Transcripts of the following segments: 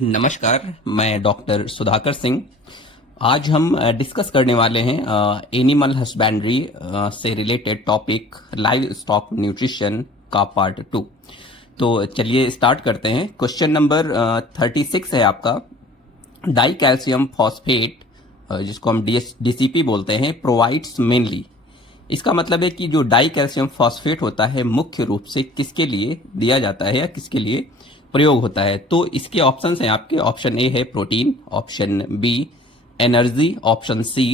नमस्कार, मैं डॉक्टर सुधाकर सिंह। आज हम डिस्कस करने वाले हैं एनिमल हस्बेंड्री से related topic live stock nutrition का पार्ट 2। तो चलिए स्टार्ट करते हैं। क्वेश्चन नंबर 36 है आपका। डाई कैल्शियम फॉस्फेट, जिसको हम डीसीपी बोलते हैं, प्रोवाइड्स मेनली। इसका मतलब है कि जो डाई कैल्शियम फॉस्फेट होता है मुख्य रूप से किसके लिए दिया जाता है या किसके लिए प्रयोग होता है। तो इसके ऑप्शंस हैं आपके। ऑप्शन ए है protein, option B energy, option C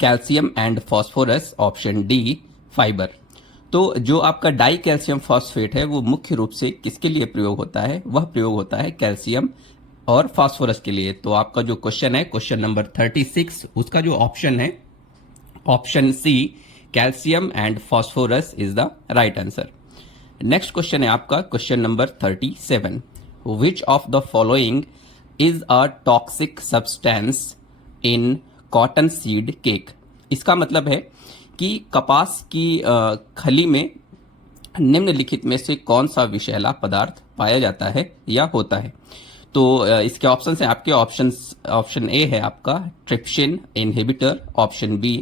calcium and phosphorus, option D fibre. तो जो आपका डाई कैल्शियम फॉस्फेट है वो मुख्य रूप से किसके लिए प्रयोग होता है? वह प्रयोग होता है कैल्शियम और फास्फोरस के लिए। तो आपका जो क्वेश्चन है, क्वेश्चन नंबर 36, उसका जो ऑप्शन है option C calcium and phosphorus is the right answer. Next question है आपका question number 37। Which of the following is a toxic substance in cotton seed cake? इसका मतलब है कि कपास की खली में निम्नलिखित में से कौन सा विषैला पदार्थ पाया जाता है या होता है? तो इसके ऑप्शन हैं आपके। ऑप्शन ए है आपका trypsin inhibitor, option B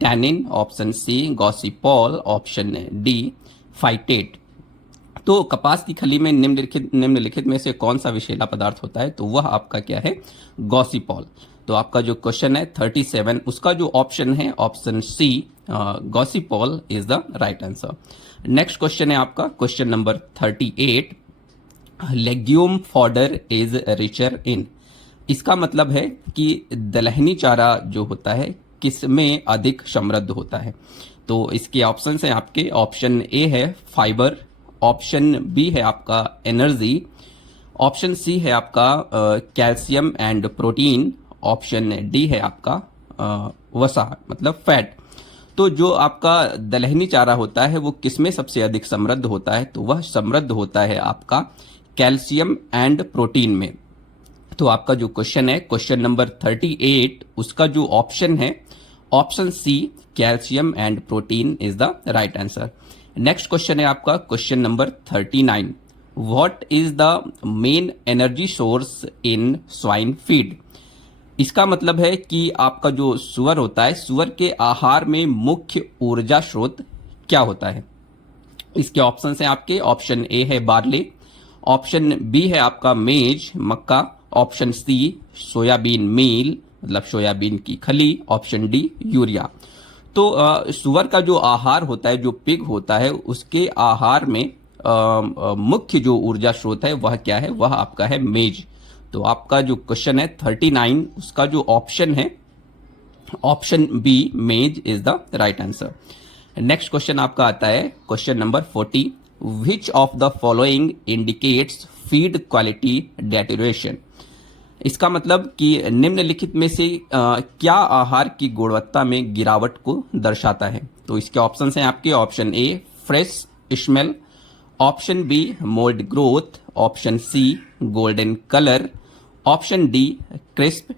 tannin, option C gossypol, option D phytate. तो कपास की खली में निम्नलिखित में से कौन सा विषैला पदार्थ होता है? तो वह आपका क्या है? गॉसिपॉल। तो आपका जो क्वेश्चन है 37, उसका जो ऑप्शन है option C gossypol is the right answer. Next question है आपका question number 38। Legume fodder is richer in. इसका मतलब है कि दलहनी चारा जो होता है किस में अधिक समृद्ध होता है? तो इसके ऑप्शन हैं आपके। ऑप्शन ए है फाइबर, ऑप्शन बी है आपका एनर्जी, ऑप्शन सी है आपका calcium and protein, option D है आपका वसा मतलब फैट। तो जो आपका दलहनी चारा होता है वो किसमें सबसे अधिक समृद्ध होता है? तो वह समृद्ध होता है आपका कैल्शियम एंड प्रोटीन में। तो आपका जो क्वेश्चन है क्वेश्चन नंबर 38, उसका जो ऑप्शन है option C calcium and protein is the right answer. Next question है आपका question number 39। What is the main energy source in swine feed? इसका मतलब है कि आपका जो सुअर होता है, सुअर के आहार में मुख्य ऊर्जा स्रोत क्या होता है? इसके ऑप्शन हैं आपके। ऑप्शन ए है बार्ले, ऑप्शन बी है आपका मेज मक्का, ऑप्शन सी सोयाबीन मील मतलब सोयाबीन की खली, ऑप्शन डी यूरिया। तो सुअर का जो आहार होता है, जो पिग होता है, उसके आहार में मुख्य जो ऊर्जा स्रोत है वह क्या है? वह आपका है मेज। तो आपका जो क्वेश्चन है 39, उसका जो ऑप्शन है option B maize is the right answer. Next question आपका आता है question number 40। Which of the following indicates feed quality deterioration? इसका मतलब कि निम्नलिखित में से क्या आहार की गुणवत्ता में गिरावट को दर्शाता है? तो इसके ऑप्शंस हैं आपके। Option A fresh smell, option B mould growth, option C golden colour, option D crisp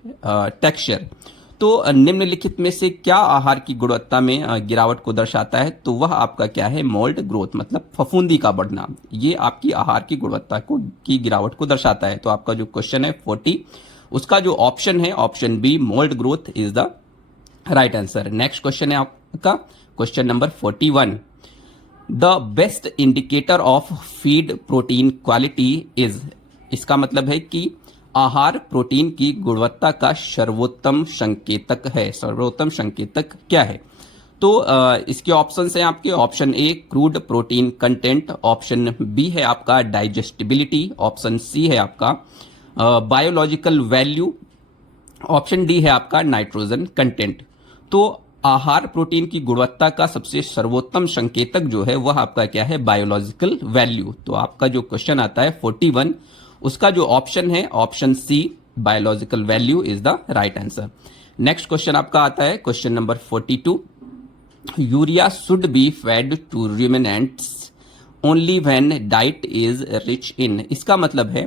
texture. तो निम्नलिखित में से क्या आहार की गुणवत्ता में गिरावट को दर्शाता है? तो वह आपका क्या है? मोल्ड ग्रोथ मतलब फफूंदी का बढ़ना। ये आपकी आहार की गुणवत्ता की गिरावट को दर्शाता है। तो आपका जो क्वेश्चन है 40, उसका जो ऑप्शन है option B mould growth is the right answer. Next question है आपका question number 41। The best indicator of feed protein quality is. इसका मतलब है कि आहार प्रोटीन की गुणवत्ता का सर्वोत्तम संकेतक है। सर्वोत्तम संकेतक क्या है? तो इसके ऑप्शन हैं आपके। Option A crude protein content, option B है आपका डाइजेस्टिबिलिटी, ऑप्शन सी है आपका बायोलॉजिकल वैल्यू, ऑप्शन डी है आपका नाइट्रोजन कंटेंट। तो आहार प्रोटीन की गुणवत्ता का सबसे सर्वोत्तम संकेतक जो है वह आपका क्या है? Biological value. तो आपका जो क्वेश्चन आता है 41, उसका जो ऑप्शन है option C biological value is the right answer. Next question आपका आता है question number 42। Urea should be fed to ruminants only when diet is rich in. इसका मतलब है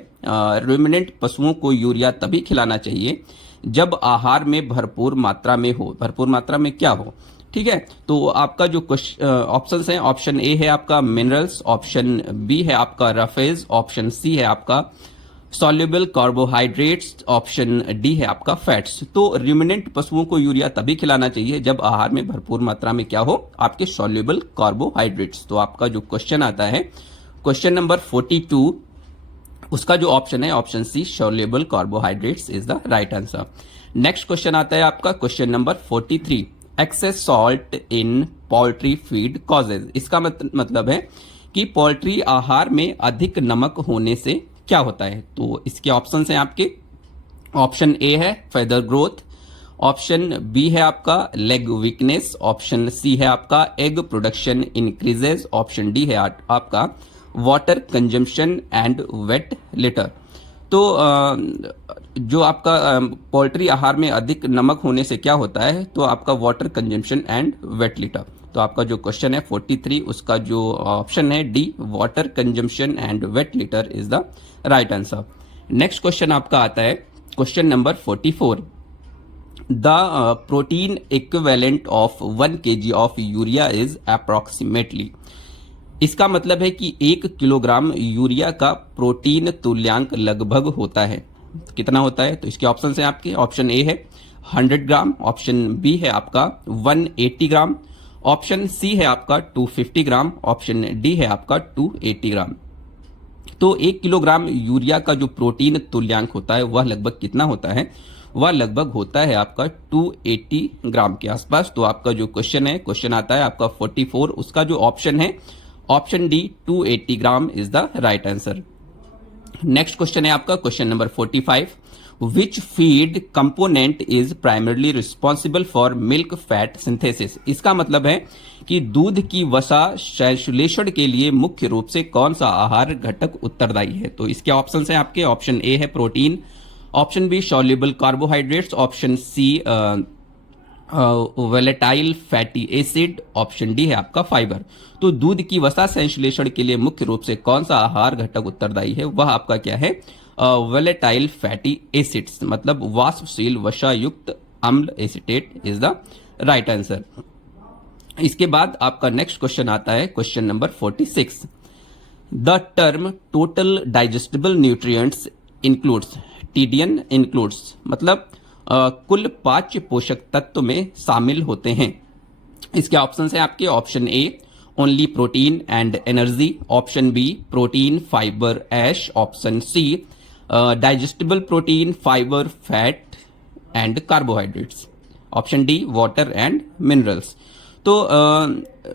ruminant पशुओं को यूरिया तभी खिलाना चाहिए जब आहार में भरपूर मात्रा में हो। भरपूर मात्रा में क्या हो? ठीक है। तो आपका जो ऑप्शन है, ऑप्शन ए है आपका मिनरल्स, ऑप्शन बी है आपका रफेज, ऑप्शन सी है आपका सॉल्युबल कार्बोहाइड्रेट्स, ऑप्शन डी है आपका फैट्स। तो रुमिनेंट पशुओं को यूरिया तभी खिलाना चाहिए जब आहार में भरपूर मात्रा में क्या हो, आपके सॉल्युबल कार्बोहाइड्रेट्स। तो आपका जो क्वेश्चन आता है क्वेश्चन नंबर 42, उसका जो ऑप्शन है option C, soluble carbohydrates is the right answer. Next question आता है आपका question number 43, excess salt in poultry feed causes. इसका मतलब है कि पोल्ट्री आहार में अधिक नमक होने से क्या होता है। तो इसके ऑप्शन हैं आपके, ऑप्शन ए है फेदर ग्रोथ, ऑप्शन बी है आपका लेग वीकनेस, ऑप्शन सी है आपका egg production increases, option D है आपका water consumption and wet litter. तो जो आपका पोल्ट्री आहार में अधिक नमक होने से क्या होता है, तो आपका water consumption and wet litter. तो आपका जो क्वेश्चन है 43, उसका जो ऑप्शन है D, water consumption and wet litter is the right answer. Next question आपका आता है question number 44, the protein equivalent of 1 kg of urea is approximately. इसका मतलब है कि 1 किलोग्राम यूरिया का प्रोटीन तुल्यांक लगभग होता है, कितना होता है। तो इसके ऑप्शन हैं आपके, ऑप्शन ए है 100 ग्राम, ऑप्शन बी है आपका 180 ग्राम, ऑप्शन सी है आपका 250 ग्राम, ऑप्शन डी है आपका 280 ग्राम। तो 1 किलोग्राम यूरिया का जो प्रोटीन तुल्यांक होता है वह लगभग कितना होता है, वह लगभग होता है आपका 280 ग्राम के आसपास। तो आपका जो क्वेश्चन है, क्वेश्चन आता है आपका 44, उसका जो ऑप्शन है option D, 280 gram is the right answer. Next question है आपका question number 45, which feed component is primarily responsible for milk fat synthesis. इसका मतलब है कि दूध की वसा संश्लेषण के लिए मुख्य रूप से कौन सा आहार घटक उत्तरदायी है। तो इसके ऑप्शन हैं आपके, ऑप्शन ए है protein, option B soluble carbohydrates, option C volatile fatty acid, option D है आपका फाइबर। तो दूध की वसा संश्लेषण के लिए मुख्य रूप से कौन सा आहार घटक उत्तरदायी है, वह आपका क्या है, वोलेटाइल फैटी एसिड्स, मतलब वाष्पशील वसायुक्त अम्ल acetate is the right answer. इसके बाद आपका नेक्स्ट क्वेश्चन आता है question number 46, the term total digestible nutrients includes, TDN includes, मतलब कुल पाच्य पोषक तत्व में शामिल होते हैं। इसके ऑप्शन हैं आपके, option A only protein and energy, option B protein fibre ash, option C digestible protein fibre fat and carbohydrates, option D water and minerals. तो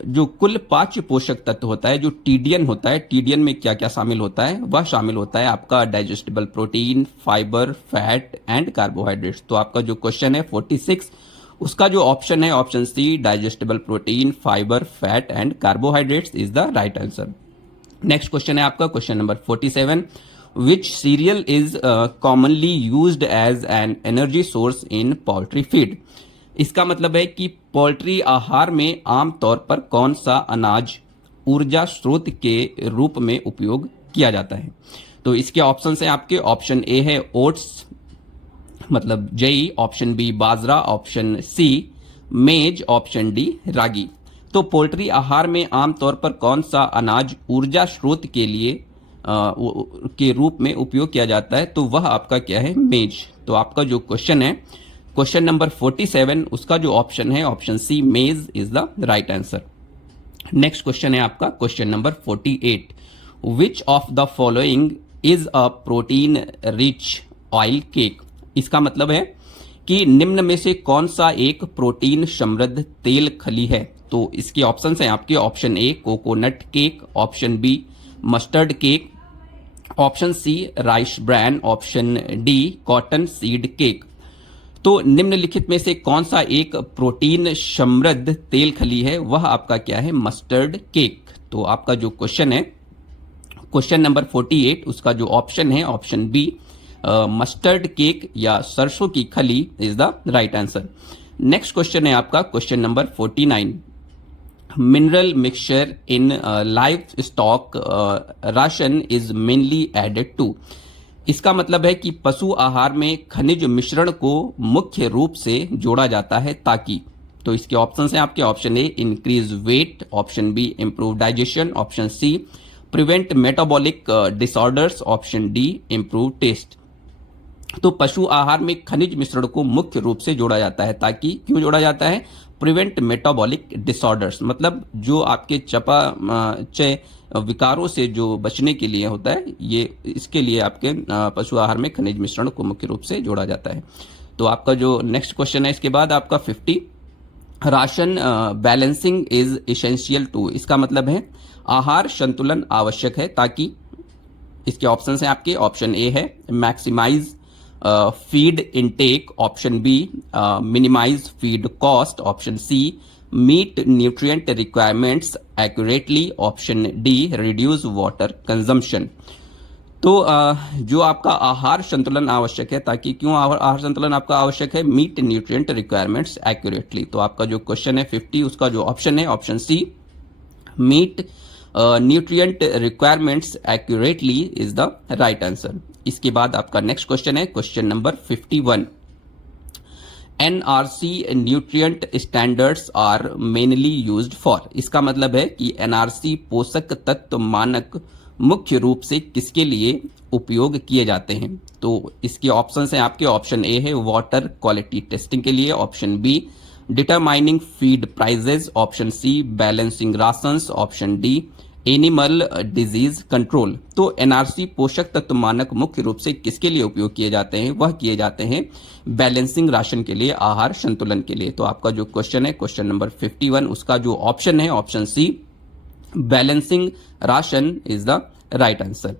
जो कुल पाच्य पोषक तत्व होता है, जो टीडीएन होता है, टीडीएन में क्या क्या शामिल होता है, वह शामिल होता है आपका digestible protein, fibre, fat and carbohydrates. तो आपका जो क्वेश्चन है 46, उसका जो ऑप्शन है option C, digestible protein, fibre, fat and carbohydrates is the right answer. Next question है आपका question number 47, which cereal is commonly used as an energy source in poultry feed. इसका मतलब है कि पोल्ट्री आहार में आमतौर पर कौन सा अनाज ऊर्जा स्रोत के रूप में उपयोग किया जाता है। तो इसके ऑप्शन हैं आपके, ऑप्शन ए है ओट्स, मतलब जई, ऑप्शन बी बाजरा, ऑप्शन सी मेज, ऑप्शन डी रागी। तो पोल्ट्री आहार में आमतौर पर कौन सा अनाज ऊर्जा स्रोत के लिए के रूप में उपयोग किया जाता है, तो वह आपका क्या है, मेज। तो आपका जो क्वेश्चन है क्वेश्चन नंबर 47, उसका जो ऑप्शन है ऑप्शन सी मेज is the right answer. Next question है आपका question number 48, which of the following is a protein rich oil cake. इसका मतलब है कि निम्न में से कौन सा एक प्रोटीन समृद्ध तेल खली है। तो इसके ऑप्शन हैं आपके, option A coconut cake, option B mustard cake, option C rice bran, option D cotton seed cake. तो निम्नलिखित में से कौन सा एक प्रोटीन समृद्ध तेल खली है, वह आपका क्या है, मस्टर्ड केक। तो आपका जो क्वेश्चन है क्वेश्चन नंबर 48, उसका जो ऑप्शन है ऑप्शन बी मस्टर्ड केक या सरसों की खली is the right answer. Next question है आपका question number 49, mineral mixture in livestock ration is mainly added to. इसका मतलब है कि पशु आहार में खनिज मिश्रण को मुख्य रूप से जोड़ा जाता है ताकि। तो इसके ऑप्शन हैं आपके, option A increase weight, option B improve digestion, option C prevent metabolic disorders, option D improve taste. तो पशु आहार में खनिज मिश्रण को मुख्य रूप से जोड़ा जाता है, ताकि क्यों जोड़ा जाता है? प्रिवेंट मेटाबॉलिक डिसऑर्डर्स, मतलब जो आपके चयापचय विकारों से जो बचने के लिए होता है, ये इसके लिए आपके पशु आहार में खनिज मिश्रण को मुख्य रूप से जोड़ा जाता है। तो आपका जो नेक्स्ट क्वेश्चन है इसके बाद आपका 50, ration balancing is essential to, इसका मतलब है आहार संतुलन आवश्यक है ताकि, इसके ऑप्शन है आपके, ऑप्शन ए है maximise feed intake, option B minimise feed cost, option C meet nutrient requirements accurately, option D reduce water consumption. तो जो आपका आहार संतुलन आवश्यक है, ताकि क्यों आहार संतुलन आपका आवश्यक है? Meet nutrient requirements accurately. तो आपका जो क्वेश्चन है 50, उसका जो ऑप्शन है option C meet nutrient requirements accurately is the right answer. इसके बाद आपका नेक्स्ट क्वेश्चन है question number 51, NRC nutrient standards are mainly used for, इसका मतलब है कि एनआरसी पोषक तत्व मानक मुख्य रूप से किसके लिए उपयोग किए जाते हैं? तो इसके ऑप्शन हैं आपके, ऑप्शन ए है वाटर क्वालिटी टेस्टिंग के लिए, option B determining feed prices, option C balancing rations, option D animal disease control. तो एनआरसी पोषक तत्व मानक मुख्य रूप से किसके लिए उपयोग किए जाते हैं? वह किए जाते हैं बैलेंसिंग राशन के लिए, आहार संतुलन के लिए। तो आपका जो क्वेश्चन है क्वेश्चन नंबर 51, उसका जो ऑप्शन है option C balancing ration is the right answer.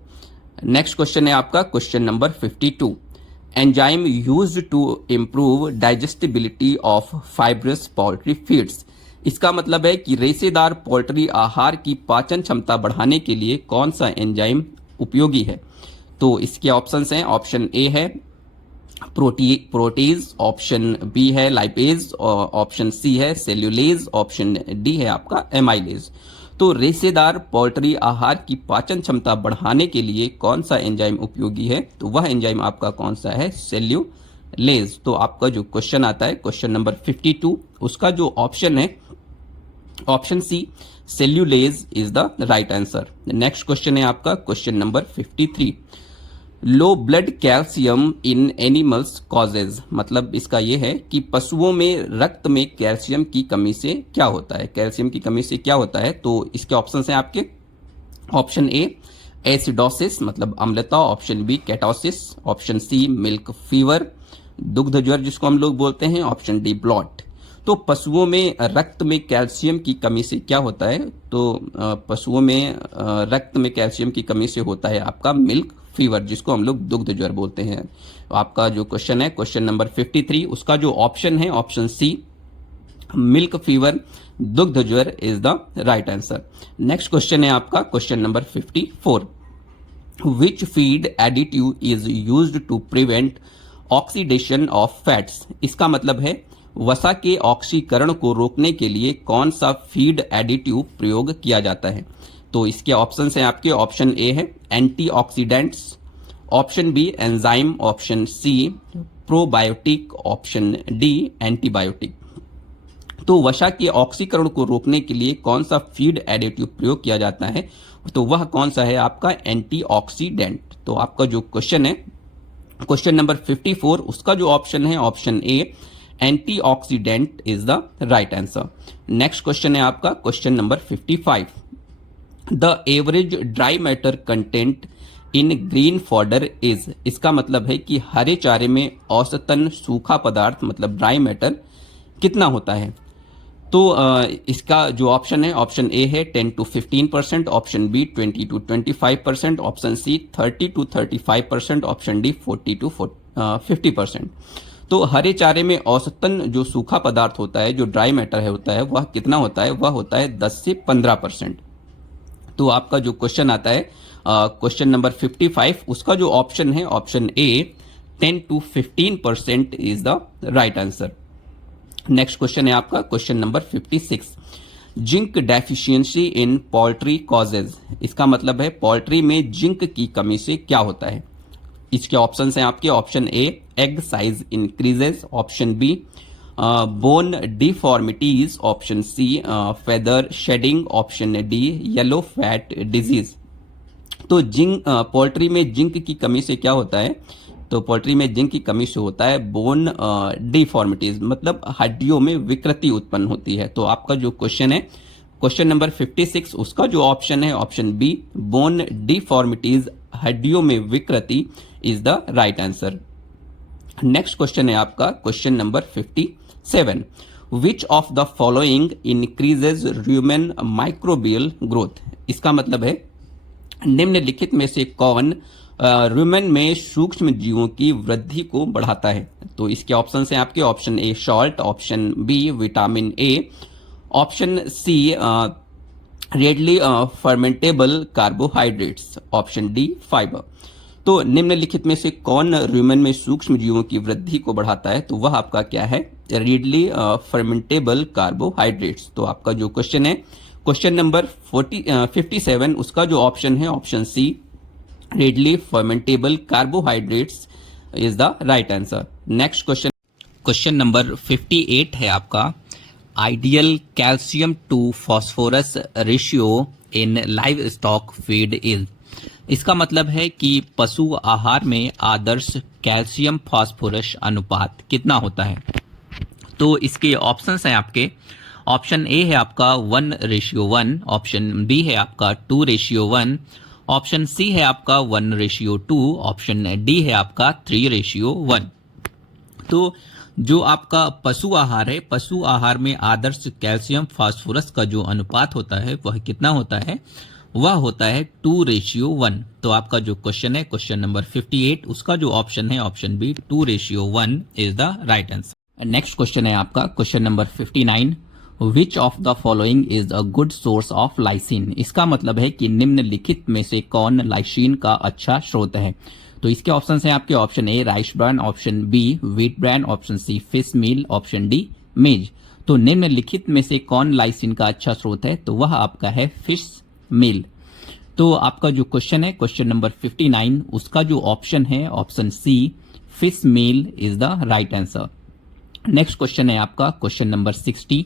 Next question है आपका question number 52, enzyme used to improve digestibility of fibrous poultry feeds, इसका मतलब है कि रेशेदार पोल्ट्री आहार की पाचन क्षमता बढ़ाने के लिए कौन सा एंजाइम उपयोगी है? तो इसके ऑप्शंस हैं, ऑप्शन ए है प्रोटीज, ऑप्शन बी है लाइपेज, ऑप्शन सी है सेल्यूलेज, ऑप्शन डी है आपका एमाइलेज। तो रेशेदार पोल्ट्री आहार की पाचन क्षमता बढ़ाने के लिए कौन सा एंजाइम उपयोगी है? तो वह एंजाइम आपका कौन सा है? सेल्यूलेज। तो आपका जो क्वेश्चन आता है क्वेश्चन नंबर 52, उसका जो ऑप्शन है option C cellulase is the right answer. Next question है आपका question number 53, low blood calcium in animals causes, मतलब इसका यह है कि पशुओं में रक्त में कैल्शियम की कमी से क्या होता है? कैल्शियम की कमी से क्या होता है? तो इसके ऑप्शन हैं आपके, ऑप्शन ए एसिडोसिस मतलब अम्लता, option B ketosis, option C milk fever दुग्ध ज्वर जिसको हम लोग बोलते हैं, ऑप्शन डी ब्लॉट। तो पशुओं में रक्त में कैल्शियम की कमी से क्या होता है? तो पशुओं में रक्त में कैल्शियम की कमी से होता है आपका मिल्क फीवर, जिसको हम लोग दुग्ध ज्वर बोलते हैं। तो आपका जो क्वेश्चन है क्वेश्चन नंबर 53, उसका जो ऑप्शन है ऑप्शन सी मिल्क फीवर दुग्ध ज्वर is the right answer. Next question है आपका question number 54, which feed additive is used to prevent oxidation of fats, इसका मतलब है वसा के ऑक्सीकरण को रोकने के लिए कौन सा फीड एडिटिव प्रयोग किया जाता है? तो इसके ऑप्शन हैं आपके, ऑप्शन ए है antioxidants, option B enzyme, option C probiotic, option D antibiotic. तो वसा के ऑक्सीकरण को रोकने के लिए कौन सा फीड एडिटिव प्रयोग किया जाता है? तो वह कौन सा है आपका? एंटीऑक्सीडेंट। तो आपका जो क्वेश्चन है क्वेश्चन नंबर 54, उसका जो ऑप्शन है option A antioxidant is the right answer. Next question है आपका question number 55, the average dry matter content in green fodder is, इसका मतलब है कि हरे चारे में औसतन सूखा पदार्थ मतलब ड्राई मैटर कितना होता है? तो इसका जो ऑप्शन है ऑप्शन ए है 10 to 15%, option B 20 to 25%, option C 30 to 35%, option D 40 to 50%। तो हरे चारे में औसतन जो सूखा पदार्थ होता है, जो ड्राई मैटर है होता है, वह कितना होता है? वह होता है 10 से 15%। तो आपका जो क्वेश्चन आता है क्वेश्चन नंबर 55, उसका जो ऑप्शन है option A 10 to 15% is the right answer. Next question है आपका question number 56, zinc deficiency in poultry causes, इसका मतलब है पोल्ट्री में जिंक की कमी से क्या होता है? इसके ऑप्शन हैं आपके, option A egg size increases, option B bone deformities, option C feather shedding, option D yellow fat disease. तो जिंक पोल्ट्री में जिंक की कमी से क्या होता है, तो पोल्ट्री में जिंक की कमी से होता है बोन डिफॉर्मिटीज, मतलब हड्डियों में विकृति उत्पन्न होती है। तो आपका जो क्वेश्चन है क्वेश्चन नंबर 56, उसका जो ऑप्शन है ऑप्शन बी, बोन डिफॉर्मिटीज, हड्डियों में विकृति is the right answer. Next question है आपका question number 57, which of the following increases human microbial growth. इसका मतलब है निम्नलिखित में से कौन ह्यूमन में सूक्ष्म जीवों की वृद्धि को बढ़ाता है। तो इसके ऑप्शन हैं आपके option A salt, option B vitamin A, option C readily fermentable carbohydrates, option D fibre. तो निम्नलिखित में से कौन ह्यूमन में सूक्ष्म जीवों की वृद्धि को बढ़ाता है, तो वह आपका क्या है, रेडली फर्मेंटेबल कार्बोहाइड्रेट्स। तो आपका जो क्वेश्चन है क्वेश्चन नंबर 57, उसका जो ऑप्शन है option C, readily fermentable carbohydrates is the right answer. Next question number 58 है आपका, ideal calcium to phosphorus ratio in livestock feed is. इसका मतलब है कि पशु आहार में आदर्श कैल्शियम फास्फोरस अनुपात कितना होता है। तो इसके ऑप्शंस हैं आपके, ऑप्शन ए है आपका 1:1, ऑप्शन बी है आपका 2:1, ऑप्शन सी है आपका 1:2, ऑप्शन डी है आपका 3:1। तो जो आपका पशु आहार है, पशु आहार में आदर्श कैल्शियम फास्फोरस का जो अनुपात होता है वह कितना होता है, वह होता है 2:1। तो आपका जो क्वेश्चन है क्वेश्चन नंबर 58, उसका जो ऑप्शन है option B 2:1 is the right answer. Next question है आपका question number 59, which of the following is a good source of lysine. इसका मतलब है कि निम्नलिखित में से कौन लाइसिन का अच्छा स्रोत है। तो इसके ऑप्शन हैं आपके option A rice bran, option B wheat bran, option C fish meal, option D maize. तो निम्नलिखित में से कौन लाइसिन का अच्छा स्रोत है, तो वह आपका है फिश मील। तो आपका जो क्वेश्चन है क्वेश्चन नंबर 59, उसका जो ऑप्शन है option C, fish meal is the right answer. Next question है आपका question number 60,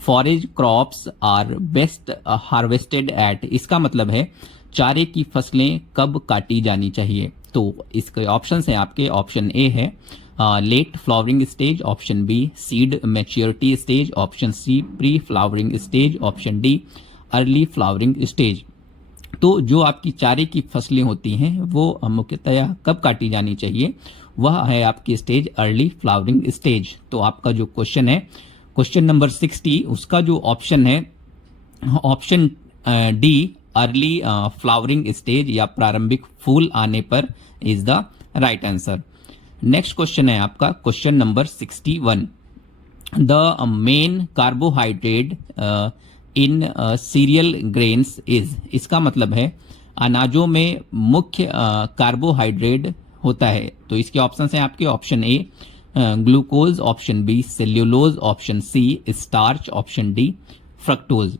forage crops are best harvested at. इसका मतलब है चारे की फसलें कब काटी जानी चाहिए। तो इसके ऑप्शन हैं आपके, ऑप्शन ए है late flowering stage, option B seed maturity stage, option C pre flowering stage, option D early flowering stage. तो जो आपकी चारे की फसलें होती हैं वो मुख्यतः कब काटी जानी चाहिए, वह है आपकी स्टेज अर्ली फ्लावरिंग स्टेज। तो आपका जो क्वेश्चन है क्वेश्चन नंबर 60, उसका जो ऑप्शन है option D early flowering stage या प्रारंभिक फूल आने पर is the right answer. Next question है आपका question number 61, the main carbohydrate in serial grains is. इसका मतलब है अनाजों में मुख्य कार्बोहाइड्रेट होता है। तो इसके ऑप्शन हैं आपके option A glucose, option B cellulose, option C starch, option D fructose.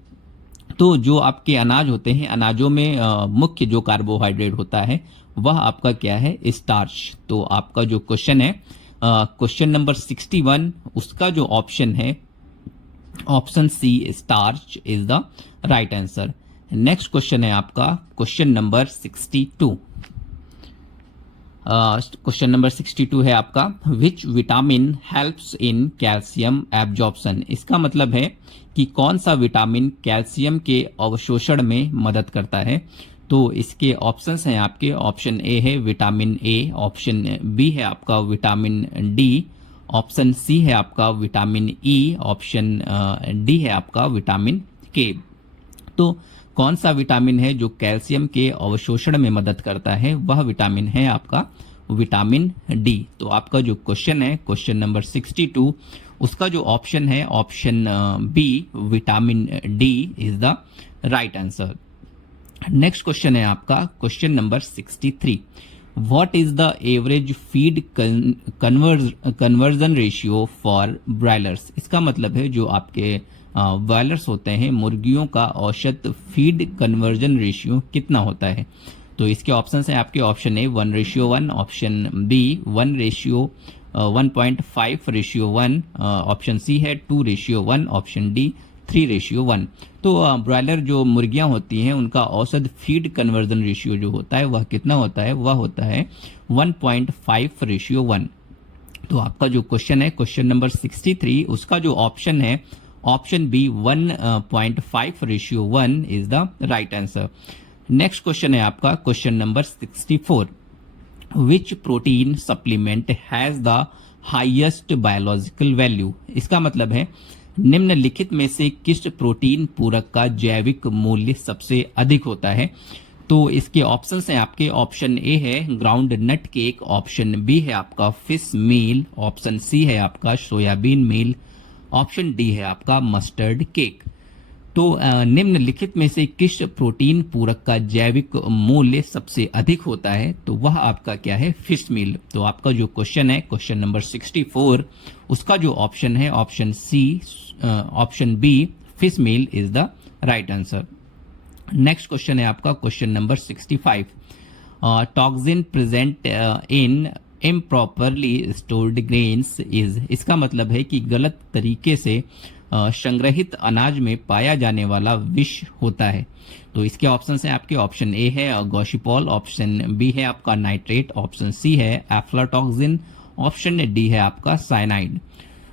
तो जो आपके अनाज होते हैं, अनाजों में मुख्य जो कार्बोहाइड्रेट होता है वह आपका क्या है, स्टार्च। तो आपका जो क्वेश्चन है क्वेश्चन नंबर 61, उसका जो ऑप्शन है option C starch is the right answer. Next question है आपका क्वेश्चन नंबर 62। क्वेश्चन नंबर 62 है आपका, which vitamin helps in calcium absorption. इसका मतलब है कि कौन सा विटामिन कैल्शियम के अवशोषण में मदद करता है। तो इसके ऑप्शंस हैं आपके, ऑप्शन ए है विटामिन ए, ऑप्शन बी है आपका विटामिन डी, ऑप्शन सी है आपका विटामिन ई, ऑप्शन डी है आपका विटामिन के। तो कौन सा विटामिन है जो कैल्शियम के अवशोषण में मदद करता है, वह विटामिन है आपका विटामिन डी। तो आपका जो क्वेश्चन है क्वेश्चन नंबर 62, उसका जो ऑप्शन है option B vitamin D is the right answer. Next question है आपका question number 63, what is the average feed conversion ratio for broilers. इसका मतलब है जो आपके ब्रायलर्स होते हैं, मुर्गियों का औसत फीड कन्वर्जन रेशियो कितना होता है। तो इसके ऑप्शन हैं आपके, option A 1:1, option B 1:1.5:1, option C है 2:1, ऑप्शन डी 3:1। तो ब्रॉयलर जो मुर्गियां होती हैं उनका औसत फीड कन्वर्जन रेशियो जो होता है वह कितना होता है, वह होता है 1.5:1। तो आपका जो क्वेश्चन है क्वेश्चन नंबर 63, उसका जो ऑप्शन है option B 1.5:1 is the right answer. Next question है आपका question number 64, which protein supplement has the highest biological value. इसका मतलब है निम्नलिखित में से किस प्रोटीन पूरक का जैविक मूल्य सबसे अधिक होता है। तो इसके ऑप्शंस हैं आपके, ऑप्शन ए है groundnut cake, option B है आपका फिश मील, ऑप्शन सी है आपका सोयाबीन मील, ऑप्शन डी है आपका मस्टर्ड केक। तो निम्नलिखित में से किस प्रोटीन पूरक का जैविक मूल्य सबसे अधिक होता है, तो वह आपका क्या है, फिश मील। तो आपका जो क्वेश्चन है क्वेश्चन नंबर 64, उसका जो ऑप्शन है option C, option B fish meal is the right answer. Next question है आपका question number 65, toxin present in improperly stored grains is. इसका मतलब है कि गलत तरीके से संग्रहित अनाज में पाया जाने वाला विष होता है। तो इसके ऑप्शन हैं आपके, ऑप्शन ए है गॉशिपॉल, ऑप्शन बी है आपका नाइट्रेट, ऑप्शन सी है एफ्लाटॉक्सिन, ऑप्शन डी है आपका साइनाइड।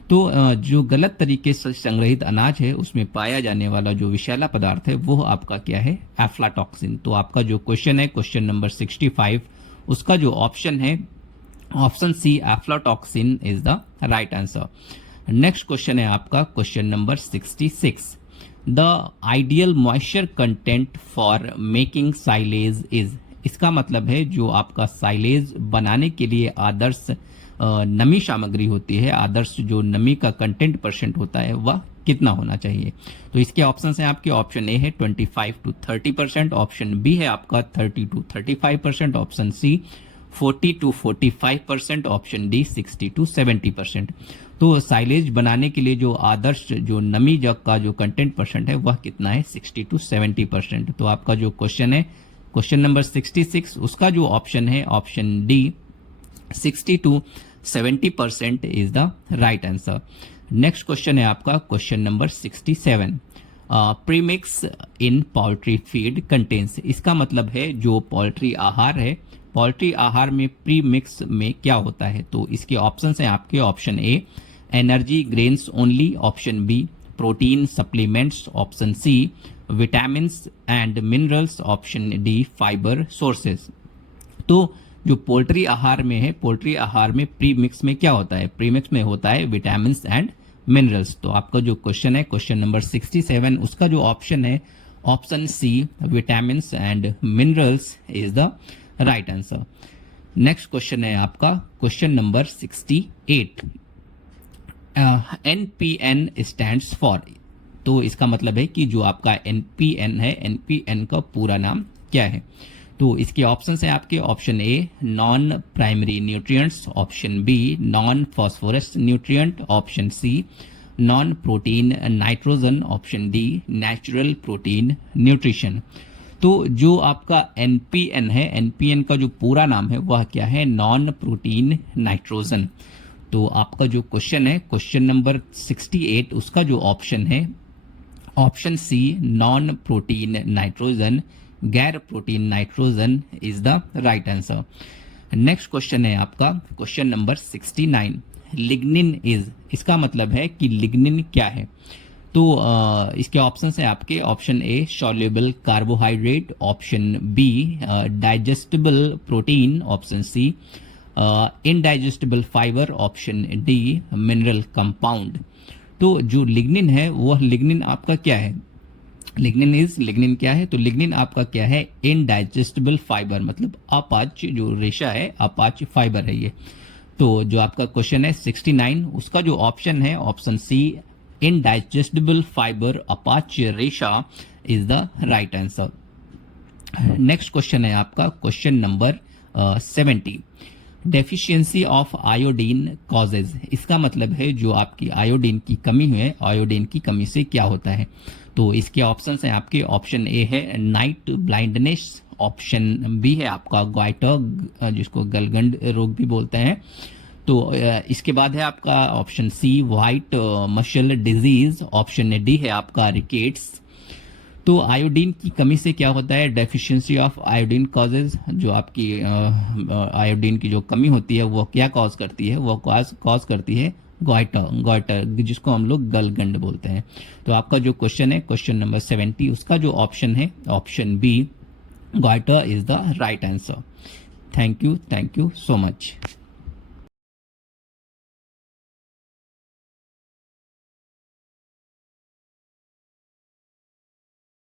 तो जो गलत तरीके से संग्रहित अनाज है उसमें पाया जाने वाला जो विषैला पदार्थ है वो आपका क्या है, एफ्लाटॉक्सिन। तो आपका जो क्वेश्चन है क्वेश्चन नंबर 65, उसका जो ऑप्शन है option C aflatoxin is the right answer. Next question है आपका question number 66, the ideal moisture content for making silage is. इसका मतलब है जो आपका साइलेज बनाने के लिए आदर्श नमी सामग्री होती है, आदर्श जो नमी का कंटेंट परसेंट होता है वह कितना होना चाहिए। तो इसके ऑप्शंस हैं आपके, ऑप्शन ए है 25 to 30%, ऑप्शन बी है आपका 30 to 35%, option C 40 to 45%, option D 60 to 70%। तो साइलेज बनाने के लिए जो आदर्श जो नमी जग का जो कंटेंट परसेंट है वह कितना है, 60 to 70%। तो आपका जो क्वेश्चन है क्वेश्चन नंबर 66, उसका जो ऑप्शन है option D 60 to 70% is the right answer. Next question है आपका क्वेश्चन नंबर 67, प्रीमिक्स इन पोल्ट्री फीड कंटेन्स। इसका मतलब है जो पोल्ट्री आहार है, पोल्ट्री आहार में प्री मिक्स में क्या होता है। तो इसके ऑप्शंस हैं आपके, option A energy grains only, option B protein supplements, option C vitamins and minerals, option D fibre sources. तो जो पोल्ट्री आहार में है, पोल्ट्री आहार में प्री मिक्स में क्या होता है, प्री मिक्स में होता है विटामिन्स एंड मिनरल्स। तो आपका जो क्वेश्चन है क्वेश्चन नंबर 67, उसका जो ऑप्शन है option C vitamins and minerals is the right answer. Next question है आपका question number 68, NPN stands for. तो इसका मतलब है कि जो आपका एनपीएन है, एनपीएन का पूरा नाम क्या है। तो इसके ऑप्शंस हैं आपके, option A non primary nutrients, option B non phosphorus nutrient, option C non protein nitrogen, option D natural protein nutrition. तो जो आपका एनपीएन है, एनपीएन का जो पूरा नाम है वह क्या है, नॉन प्रोटीन नाइट्रोजन। तो आपका जो क्वेश्चन है क्वेश्चन नंबर 68, उसका जो ऑप्शन है option C non protein nitrogen, गैर protein nitrogen is the right answer. Next question है आपका क्वेश्चन नंबर 69, लिग्निन इज। इसका मतलब है कि लिग्निन क्या है। तो इसके ऑप्शंस हैं आपके, option A soluble carbohydrate, option B digestible protein, option C indigestible fibre, option D mineral compound. तो जो लिग्निन है वह लिग्निन आपका क्या है, लिग्निन क्या है, तो लिग्निन आपका क्या है, इनडाइजेस्टिबल फाइबर, मतलब अपाच्य जो रेशा है, अपाच्य फाइबर है ये। तो जो आपका क्वेश्चन है 69, उसका जो ऑप्शन है ऑप्शन सी इनडाइजेस्टिबल फाइबर अपाच्य रेशा is the right answer. Next question है आपका question number 70, deficiency of iodine causes. इसका मतलब है जो आपकी आयोडीन की कमी है, आयोडीन की कमी से क्या होता है। तो इसके ऑप्शंस हैं आपके, ऑप्शन ए है नाइट ब्लाइंडनेस, ऑप्शन बी है आपका ग्वाइटर जिसको गलगंड रोग भी बोलते हैं, तो इसके बाद है आपका option C white muscle disease, option D है आपका रिकेट्स। तो आयोडीन की कमी से क्या होता है, डेफिशिएंसी ऑफ आयोडीन कॉजेज, जो आपकी आयोडीन की जो कमी होती है वो क्या कॉज करती है, वो कॉज करती है गॉइटर, जिसको हम लोग गलगंड बोलते हैं। तो आपका जो क्वेश्चन है क्वेश्चन नंबर 70, उसका जो ऑप्शन है option B, goitre is the right answer. Thank you so much.